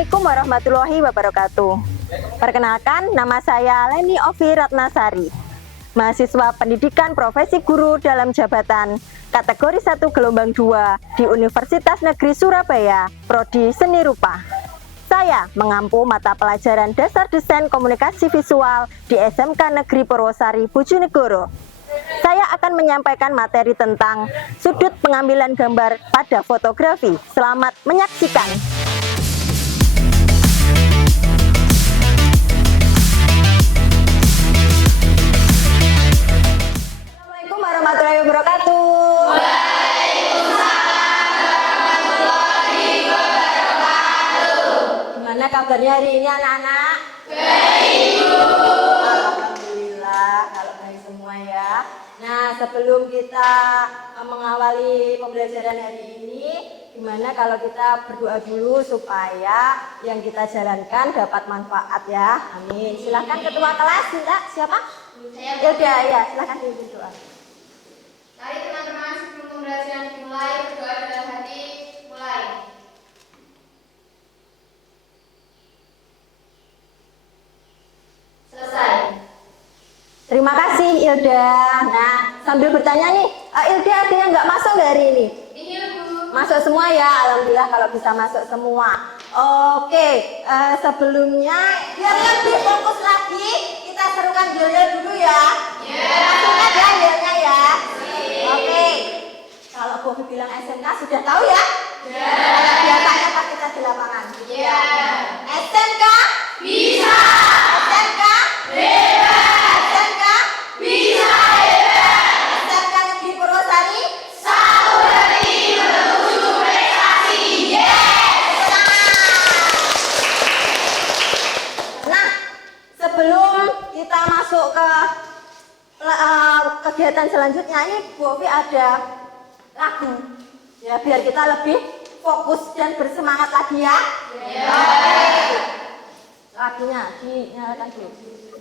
Assalamualaikum warahmatullahi wabarakatuh. Perkenalkan, nama saya Leni Ovi Ratnasari, mahasiswa pendidikan profesi guru dalam jabatan kategori 1 gelombang 2 di Universitas Negeri Surabaya, Prodi Seni Rupa. Saya mengampu mata pelajaran dasar desain komunikasi visual di SMK Negeri Purwosari, Bojonegoro. Saya akan menyampaikan materi tentang sudut pengambilan gambar pada fotografi. Selamat menyaksikan. Assalamualaikum warahmatullahi wabarakatuh. Gimana kabarnya hari ini anak-anak? Baik, Bu. Alhamdulillah kalau baik semua ya. Nah, sebelum kita mengawali pembelajaran hari ini, gimana kalau kita berdoa dulu supaya yang kita jalankan dapat manfaat ya. Amin. Silahkan ketua kelas, siapa? Ya udah ya, silahkan berdoa. Mari teman-teman, sebelum pembelajaran dimulai, berdoa dalam hati. Mulai. Selesai. Terima kasih Ilda. Nah, sambil bertanya nih, Ilda ada yang nggak masuk nggak hari ini? Iya, Bu. Masuk semua ya, alhamdulillah kalau bisa masuk semua. Oke, sebelumnya biar lebih fokus lagi, kita serukan yel-yel dulu ya. Maksudnya ya yelnya ya. Oke, kalau Bobi bilang SMK sudah tahu ya? Biasanya pas kita di lapangan. SMK Bisa. SMK Bebas. SMK Bisa bebas. SMK Negeri Purwosari. Satu hati menuju prestasi. Nah, sebelum kita masuk ke kegiatan selanjutnya, ini Bu Ovi ada lagu ya biar kita lebih fokus dan bersemangat lagi ya. Lagunya dinyalakan dulu.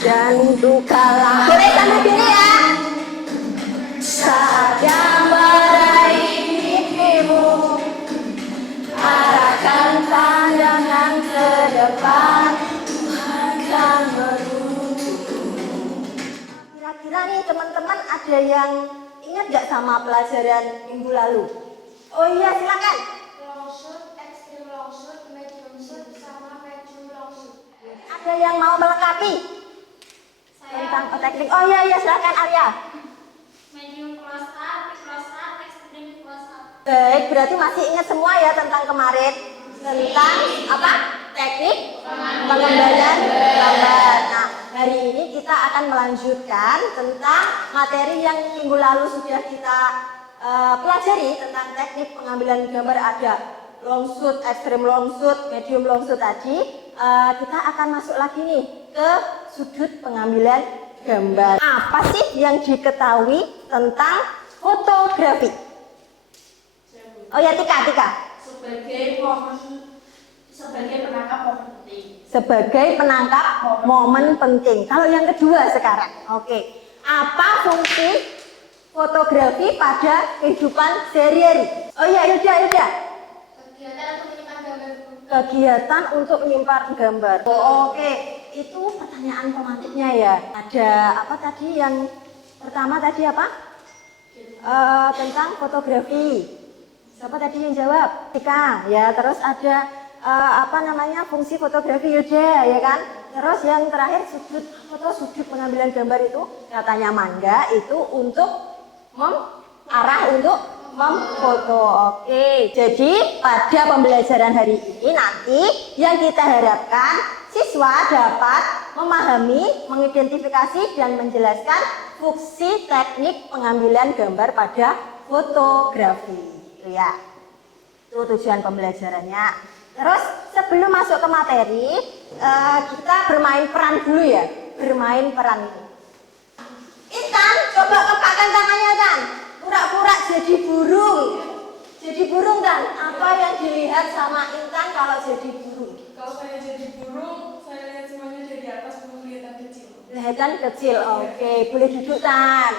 Dan dukalah boleh sambil gini ya. Saat yang meraih mimpimu, arahkan pandangan ke depan, Tuhan akan menuntun. Kira-kira nih teman-teman ada yang ingat nggak sama pelajaran minggu lalu? Oh iya, silakan. Long shoot, extreme long shoot, medium shoot, sama medium long shoot. Ada yang mau melengkapi tentang teknik? Oh iya, silakan Arya. Medium cross up, extreme cross up. Baik, berarti masih ingat semua ya tentang kemarin tentang apa? Teknik pengambilan gambar. Nah, hari ini kita akan melanjutkan tentang materi yang minggu lalu sudah kita pelajari tentang teknik pengambilan gambar. Ada long shoot, extreme long shoot, medium long shoot tadi. Kita akan masuk lagi nih ke sudut pengambilan gambar. Apa sih yang diketahui tentang fotografi? Oh ya, Tika. Sebagai penangkap momen penting. Sebagai penangkap momen penting. Kalau yang kedua sekarang, oke. Apa fungsi fotografi pada kehidupan sehari-hari? Oh iya, Ilda. Kegiatan untuk menyimpan gambar. Kegiatan untuk menyimpan gambar. Oh, oke, itu pertanyaan pemantiknya ya. Ada apa tadi yang pertama tadi apa? Tentang fotografi. Siapa tadi yang jawab? Tika. Ya, terus ada fungsi fotografi Yuda, ya kan? Terus yang terakhir sudut pengambilan gambar itu katanya Mangga itu untuk untuk memfoto. Oke, jadi pada pembelajaran hari ini nanti yang kita harapkan siswa dapat memahami, mengidentifikasi dan menjelaskan fungsi teknik pengambilan gambar pada fotografi. Itu ya. Itu tujuan pembelajarannya. Terus sebelum masuk ke materi, kita bermain peran dulu ya. Bermain peran itu. Intan, coba kepakkan tangannya, Tan. Pura-pura jadi burung. Jadi burung, Tan. Apa yang dilihat sama Intan kalau jadi burung? Kalau saya jadi burung, saya lihat semuanya dari atas, belum kelihatan kecil. Kelihatan kecil, oke. Boleh duduk, Tan.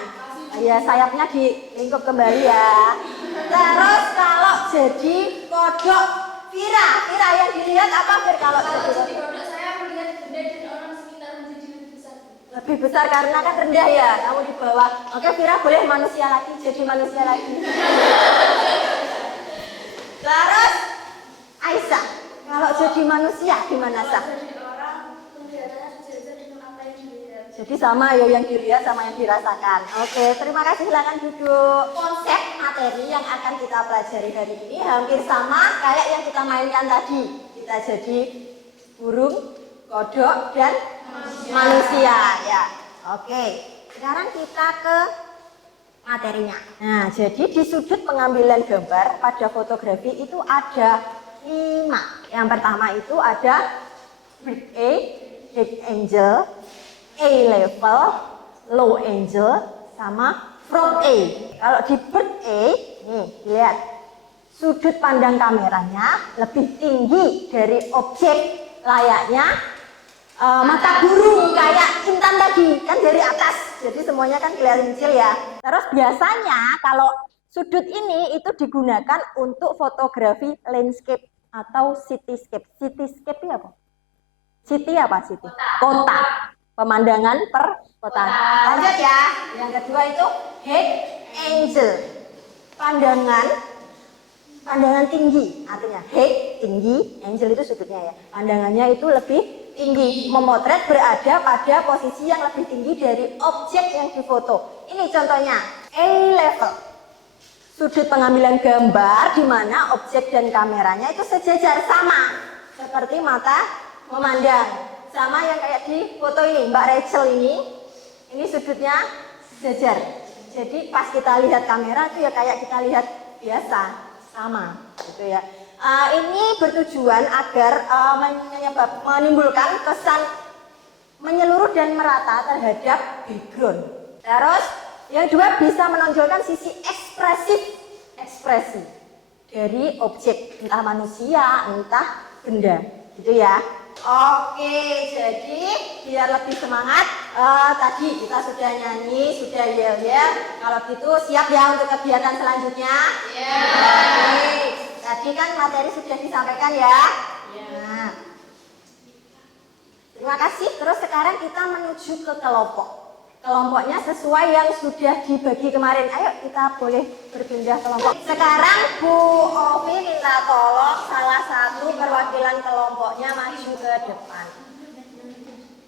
Ya, sayapnya dilingkup kembali ya. Terus kalau jadi kodok. Vira yang dilihat apa Fir kalau Kalau jadi jadi kodok saya melihat benda dan orang sekitar menjadi lebih besar. lebih besar karena kan rendah ya, kamu di bawah. Oke, Vira boleh manusia lagi, jadi manusia lagi. Terus Aisyah, kalau jadi manusia gimana Sah? Jadi orang penglihatannya sejajar dengan apa yang dilihat. Jadi sama ya yang dilihat sama yang dirasakan. Oke, terima kasih, silakan duduk. Konsep materi yang akan kita pelajari hari ini hampir sama kayak yang kita mainkan tadi. Kita jadi burung, kodok, dan manusia ya. Oke, sekarang kita ke materinya. Nah, jadi di sudut pengambilan gambar pada fotografi itu ada 5. Yang pertama itu ada bird A, high angle, A level, low angle, sama front A. Kalau di bird A, nih lihat sudut pandang kameranya lebih tinggi dari objek layaknya mata burung kayak Intan tadi kan dari atas, jadi semuanya kan kelihatan kecil ya. Terus biasanya kalau sudut ini itu digunakan untuk fotografi landscape atau cityscape. Cityscape itu apa? City apa city? Kota. Pemandangan perkotaan. Lanjut ya. Yang kedua itu high angle. Pandangan tinggi, artinya high tinggi, angle itu sudutnya ya. Pandangannya itu lebih tinggi, memotret berada pada posisi yang lebih tinggi dari objek yang difoto. Ini contohnya A level, sudut pengambilan gambar di mana objek dan kameranya itu sejajar sama, seperti mata memandang, sama yang kayak di foto ini Mbak Rachel ini sudutnya sejajar. Jadi pas kita lihat kamera itu ya kayak kita lihat biasa, sama, gitu ya. Ini bertujuan agar menimbulkan kesan menyeluruh dan merata terhadap background. Terus yang kedua bisa menonjolkan sisi ekspresi dari objek, entah manusia, entah benda, gitu ya. Oke, jadi biar lebih semangat, tadi kita sudah nyanyi, sudah yel-yel. Kalau gitu siap ya untuk kegiatan selanjutnya? Iya. Oke. Tadi kan materi sudah disampaikan ya. Nah, terima kasih. Terus sekarang kita menuju ke kelompok. Kelompoknya sesuai yang sudah dibagi kemarin. Ayo kita boleh berpindah kelompok. Sekarang Bu Ovi minta tolong salah satu perwakilan kelompoknya maju ke depan.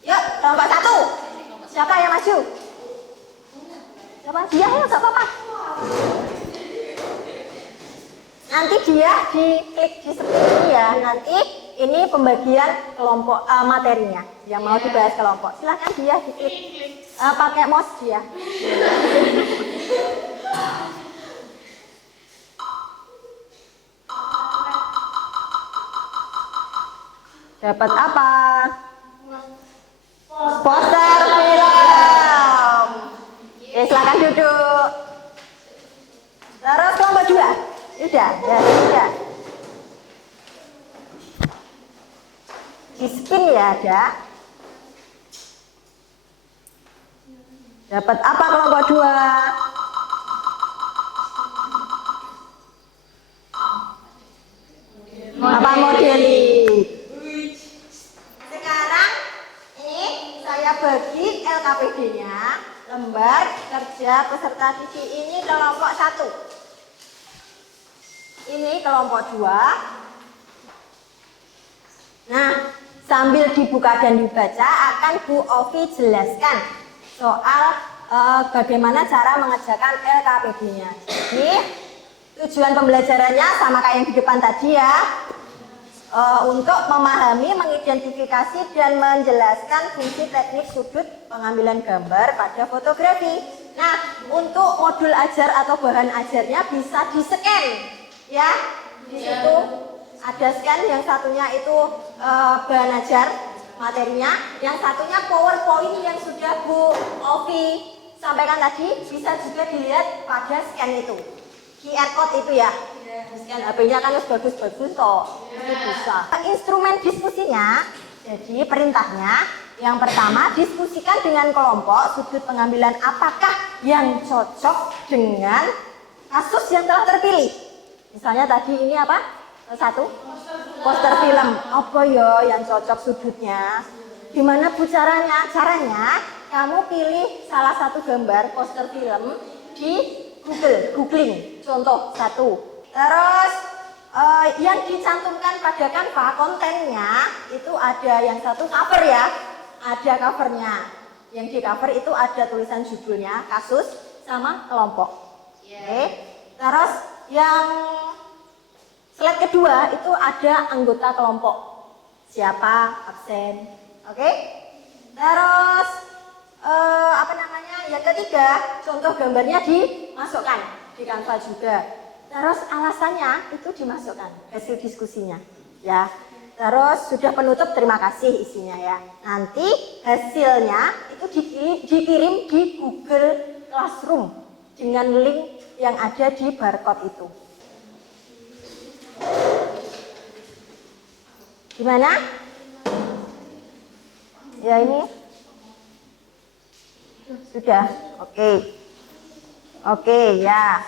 Yuk, kelompok 1. Siapa yang maju? Siapa? Dia, ayo, gak apa-apa. Nanti dia diklik di seperti ya. Nanti ini pembagian kelompok materinya yang mau dibahas kelompok. Silahkan dia diklik pakai mouse dia. Dapat apa? Poster film. Oke, silahkan duduk. Terus kelompok 2. Sudah, ya sudah. Di spin ya ada. Dapat apa kelompok 2? Apa modeling? Sekarang ini saya bagi LKPD-nya, lembar kerja peserta didik ini kelompok 1. Ini kelompok 2. Nah, sambil dibuka dan dibaca akan Bu Ovi jelaskan soal bagaimana cara mengerjakan LKPD-nya. Jadi, tujuan pembelajarannya sama kayak yang di depan tadi ya. Untuk memahami, mengidentifikasi dan menjelaskan fungsi teknik sudut pengambilan gambar pada fotografi. Nah, untuk modul ajar atau bahan ajarnya bisa di-scan. Ya, di situ ada scan, yang satunya itu bahan ajar materinya, yang satunya PowerPoint yang sudah Bu Ovi sampaikan tadi, bisa juga dilihat pada scan itu. QR code itu ya. Scan HP-nya kan harus bagus-bagus toh. Itu bisa. Instrumen diskusinya, jadi perintahnya yang pertama diskusikan dengan kelompok sudut pengambilan apakah yang cocok dengan kasus yang telah terpilih. Misalnya tadi ini apa? Satu poster film. Apa ya yang cocok sudutnya? Gimana bu caranya? Caranya kamu pilih salah satu gambar poster film di googling. Contoh satu. Terus yang dicantumkan pada Canva kontennya itu ada yang satu cover ya, ada covernya. Yang di cover itu ada tulisan judulnya, kasus sama kelompok. Oke. Terus yang slide kedua itu ada anggota kelompok, siapa, absen. Oke. Terus apa namanya? Yang ketiga, contoh gambarnya dimasukkan di Canva juga. Terus alasannya itu dimasukkan, hasil diskusinya, ya. Terus sudah penutup, terima kasih isinya ya. Nanti hasilnya itu dikirim di Google Classroom dengan link yang ada di barcode itu. Gimana? Ya ini sudah, oke. Oke ya.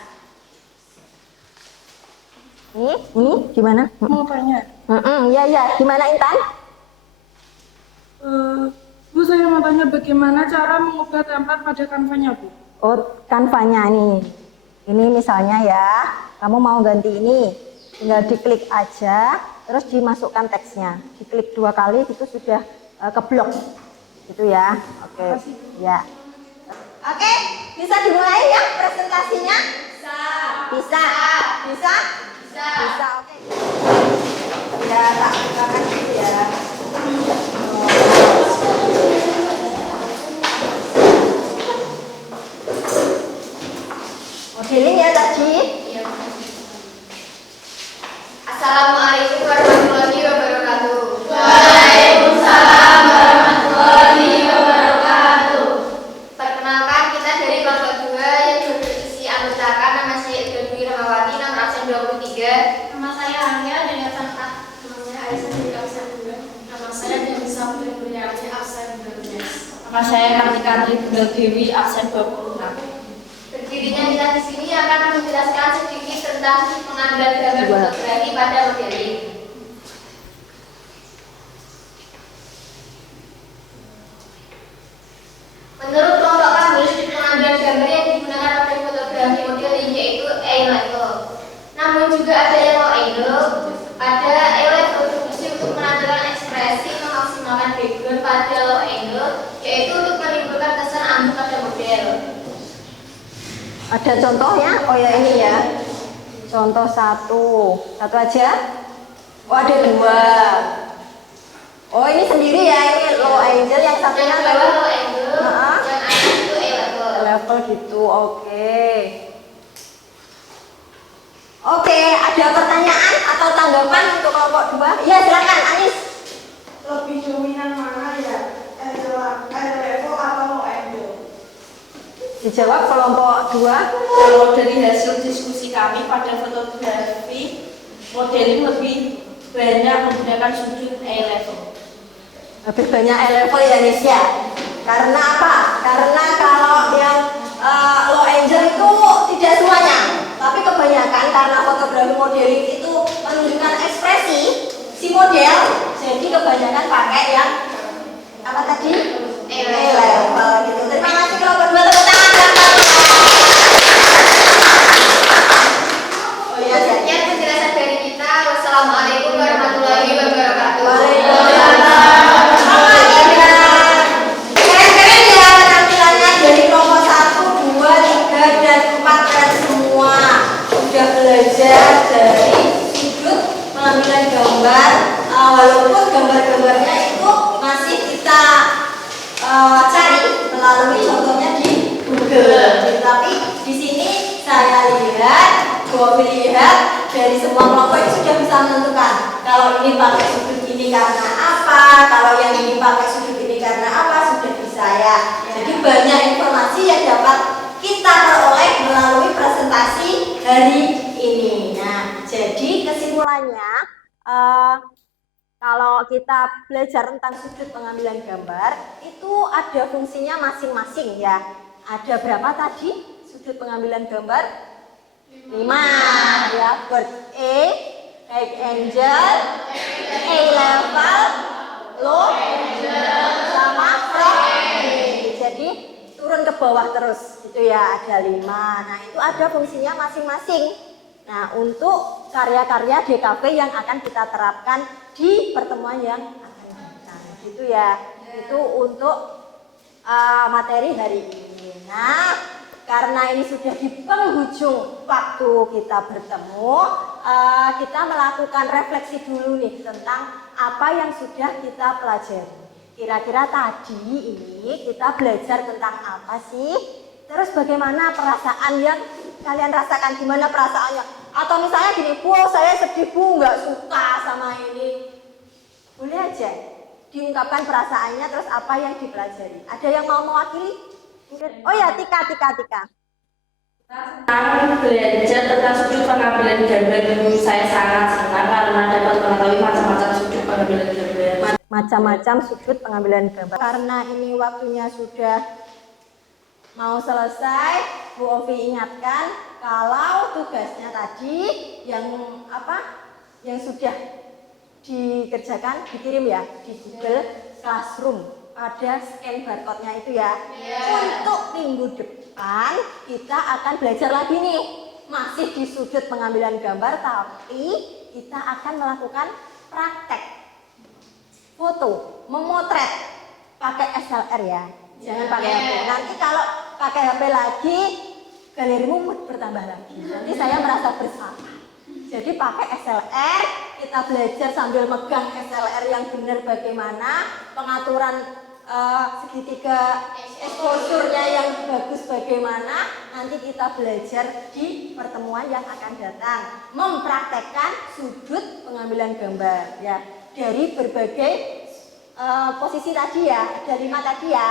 Ini gimana? Mau tanya. Ya, gimana Intan? Bu, saya mau tanya bagaimana cara mengubah template pada Canva-nya, Bu? Oh, Canva-nya nih. Ini misalnya ya, kamu mau ganti ini, tinggal diklik aja, terus dimasukkan teksnya. Diklik 2 kali itu sudah keblok. Itu ya. Oke. Ya. Oke, bisa dimulai ya presentasinya? Bisa. Bisa? Bisa, oke. Ya, tak bukakan dulu ya. Modeling ya tadi. Assalamualaikum warahmatullahi wabarakatuh. Waalaikumsalam warahmatullahi wabarakatuh. Perkenalkan, kita dari kelompok 2 yang berisi anggotakan nama saya Ida Dwi Rahmawati, nomor absen 23. Nama saya Angga dari absen 4. Nama saya Aisyah dari absen 2. Nama saya Denisa Putri Kurniawati absen 12. Nama saya Kartika Tribunal Dewi absen 26. Berdirinya kita di sini akan menjelaskan sedikit tentang pengambilan gambar fotografi pada modeling. Menurut kelompok kami, pengambilan gambar yang digunakan pada fotografi modeling yaitu A-level. Namun juga ada yang low angle. Pada A-level berfungsi untuk menampilkan ekspresi, memaksimalkan background pada low angle, yaitu untuk menimbulkan kesan anggun pada model. Ada contohnya? Oh ya ini ya. Contoh satu aja. Oh ada 2. Oh ini sendiri ya, ini low angle yang satunya Yang bawah low angle, Heeh. yang atas itu A-level. level gitu. Oke, ada pertanyaan atau tanggapan untuk kelompok 2? Ya silakan Anis. Lebih dominan mana ya? Level atau low angle? Dijawab kelompok 2. Kalau dari hasil diskusi kami pada fotografi, modeling lebih banyak menggunakan sudut A-level. Lebih banyak A-level ya Nis ya. Karena apa? Karena kalau yang low angle itu tidak semuanya, tapi kebanyakan karena fotografi modeling itu menunjukkan ekspresi si model, jadi kebanyakan pakai yang apa tadi? A-level gitu. Terima kasih kelompok 2, tepuk tangan. Oh iya, siap. Sekian penjelasan dari kita. Wassalamualaikum warahmatullahi wabarakatuh. Keren-keren ya penampilannya dari kelompok 1, 2, 3, dan 4 dan semua sudah belajar dari sudut pengambilan gambar, walaupun gambar-gambarnya itu masih kita cari melalui contohnya di Google. Tapi di sini saya lihat dari semua kelompok itu sudah bisa menentukan kalau ini pakai sudut ini karena apa, kalau yang ini pakai sudut ini karena apa, sudah bisa ya. Jadi banyak informasi yang dapat kita peroleh melalui presentasi hari ini. Nah, jadi kesimpulannya kalau kita belajar tentang sudut pengambilan gambar itu ada fungsinya masing-masing ya. Ada berapa tadi sudut pengambilan gambar? 5 ya. Birthday, High Angel, A level, low angel, sama from A. Jadi turun ke bawah terus gitu ya, ada 5. Nah itu ada fungsinya masing-masing. Nah untuk karya-karya DKV yang akan kita terapkan di pertemuan yang akan datang gitu ya. Itu untuk materi hari ini. Nah karena ini sudah di penghujung waktu kita bertemu, kita melakukan refleksi dulu nih tentang apa yang sudah kita pelajari. Kira-kira tadi ini kita belajar tentang apa sih? Terus bagaimana perasaan yang kalian rasakan? Gimana perasaannya? Atau misalnya gini, Bu, saya sedih Bu, nggak suka sama ini. Boleh aja diungkapkan perasaannya, terus apa yang dipelajari. Ada yang mau mewakili? Oh ya, Tika. Tentang belajar tentang sudut pengambilan gambar dulu, saya sangat senang karena dapat mengetahui macam-macam sudut pengambilan gambar. Macam-macam sudut pengambilan gambar. Karena ini waktunya sudah mau selesai, Bu Ovi ingatkan kalau tugasnya tadi yang yang sudah dikerjakan dikirim ya di Google Classroom. Ada scan barcode-nya itu ya. Untuk minggu depan kita akan belajar lagi nih. Masih di sudut pengambilan gambar, tapi kita akan melakukan praktek foto, memotret pakai SLR ya. Jangan pakai HP. Nanti kalau pakai HP lagi, galerimu bertambah lagi. Nanti saya merasa bersalah. Jadi pakai SLR, kita belajar sambil megang SLR yang benar bagaimana, pengaturan segitiga exposure-nya yang bagus bagaimana. Nanti kita belajar di pertemuan yang akan datang, mempraktekkan sudut pengambilan gambar ya dari berbagai posisi tadi ya, ada 5 tadi ya.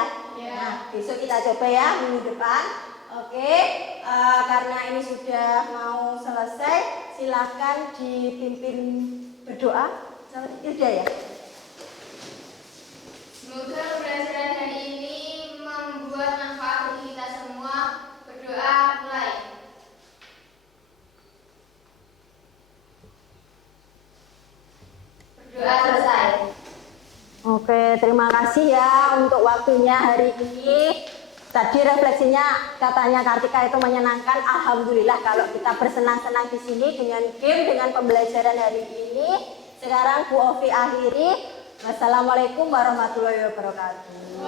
Nah besok kita coba ya minggu depan. Oke, karena ini sudah mau selesai, silakan dipimpin berdoa. Ilda ya. Semoga pembelajaran hari ini membuat manfaat bagi kita semua. Berdoa mulai. Berdoa selesai. Oke, terima kasih ya untuk waktunya hari ini. Tadi refleksinya katanya Kartika itu menyenangkan. Alhamdulillah kalau kita bersenang-senang di sini dengan game, dengan pembelajaran hari ini. Sekarang Bu Ovi akhiri. Wassalamualaikum warahmatullahi wabarakatuh.